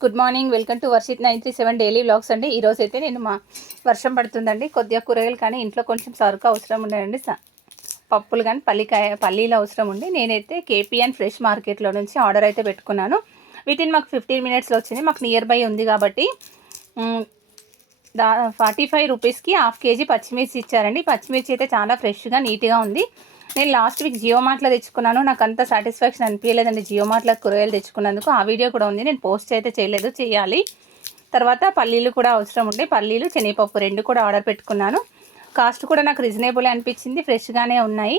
Good morning, welcome to Varshith 937 daily vlogs అండి. ఈరోజు అయితే నేను వర్షం పడుతుందండి, కొద్దిగా కూరగాయలు కానీ ఇంట్లో కొంచెం సరుకు అవసరం ఉండేయండి, పప్పులు కానీ పల్లీలు అవసరం ఉండి నేనైతే కేపీఎన్ ఫ్రెష్ మార్కెట్లో నుంచి ఆర్డర్ అయితే పెట్టుకున్నాను. వితిన్ మాకు 15 మినిట్స్లో వచ్చింది. మాకు నియర్ బై ఉంది కాబట్టి 45 రూపీస్కి హాఫ్ కేజీ పచ్చిమిర్చి ఇచ్చారండి. పచ్చిమిర్చి అయితే చాలా ఫ్రెష్గా నీట్గా ఉంది. నేను లాస్ట్ వీక్ జియో మార్ట్లో తెచ్చుకున్నాను. నాకు అంత సాటిస్ఫాక్షన్ అనిపించలేదండి జియో మార్ట్లో కూరగాయలు తెచ్చుకున్నందుకు. ఆ వీడియో కూడా ఉంది, నేను పోస్ట్ అయితే చేయలేదు, చేయాలి. తర్వాత పల్లీలు కూడా అవసరం ఉండే, పల్లీలు శనగపప్పు రెండు కూడా ఆర్డర్ పెట్టుకున్నాను. కాస్ట్ కూడా నాకు రీజనబుల్ అనిపించింది, ఫ్రెష్గానే ఉన్నాయి.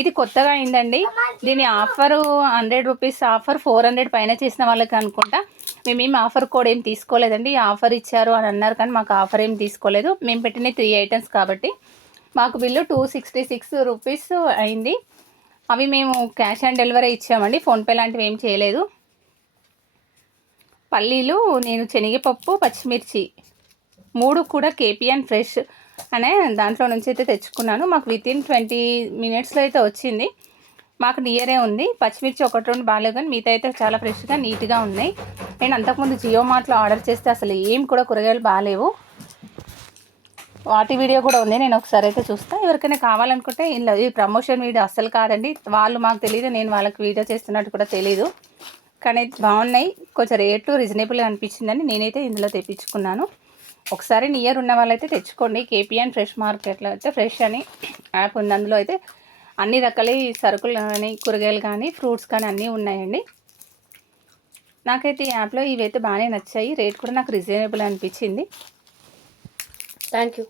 ఇది కొత్తగా అయిందండి. దీని ఆఫరు 100 రూపీస్ ఆఫర్, 400 పైన చేసిన వాళ్ళకి అనుకుంటా. మేమేం ఆఫర్ కోడ్ ఏం తీసుకోలేదండి. ఆఫర్ ఇచ్చారు అని అన్నారు కానీ మాకు ఆఫర్ ఏం తీసుకోలేదు. మేము పెట్టిన 3 ఐటమ్స్ కాబట్టి మాకు బిల్లు 266 రూపీస్ అయింది. అవి మేము క్యాష్ ఆన్ డెలివరీ ఇచ్చామండి, ఫోన్పే లాంటివి ఏం చేయలేదు. పల్లీలు నేను శనగపప్పు పచ్చిమిర్చి 3 కూడా కేపీఎన్ ఫ్రెష్ అనే దాంట్లో నుంచి అయితే తెచ్చుకున్నాను. మాకు వితిన్ 20 మినిట్స్లో అయితే వచ్చింది. మాకు నియరే ఉంది. పచ్చిమిర్చి 1-2 బాగాలేదు కానీ మిగతా అయితే చాలా ఫ్రెష్గా నీట్గా ఉన్నాయి. నేను అంతకుముందు జియో మార్ట్లో ఆర్డర్ చేస్తే అసలు ఏం కూడా కూరగాయలు బాగాలేవు. వాటి వీడియో కూడా ఉంది, నేను ఒకసారి అయితే చూస్తాను. ఎవరికైనా కావాలనుకుంటే ఇందులో ఈ ప్రమోషన్ వీడియో అస్సలు కాదండి. వాళ్ళు మాకు తెలియదు, నేను వాళ్ళకి వీడియో చేస్తున్నట్టు కూడా తెలీదు. కానీ బాగున్నాయి, కొంచెం రేటు రీజనబుల్గా అనిపించిందని నేనైతే ఇందులో తెప్పించుకున్నాను. ఒకసారి నియర్ ఉన్న వాళ్ళైతే తెచ్చుకోండి. కేపీఎన్ ఫ్రెష్ మార్కెట్లో అయితే ఫ్రెష్ అని యాప్ ఉంది, అందులో అయితే అన్ని రకాల సరుకులు కానీ కూరగాయలు కానీ ఫ్రూట్స్ కానీ అన్నీ ఉన్నాయండి. నాకైతే ఈ యాప్లో ఇవైతే బాగానే నచ్చాయి. రేట్ కూడా నాకు రీజనబుల్ అనిపించింది. Thank you.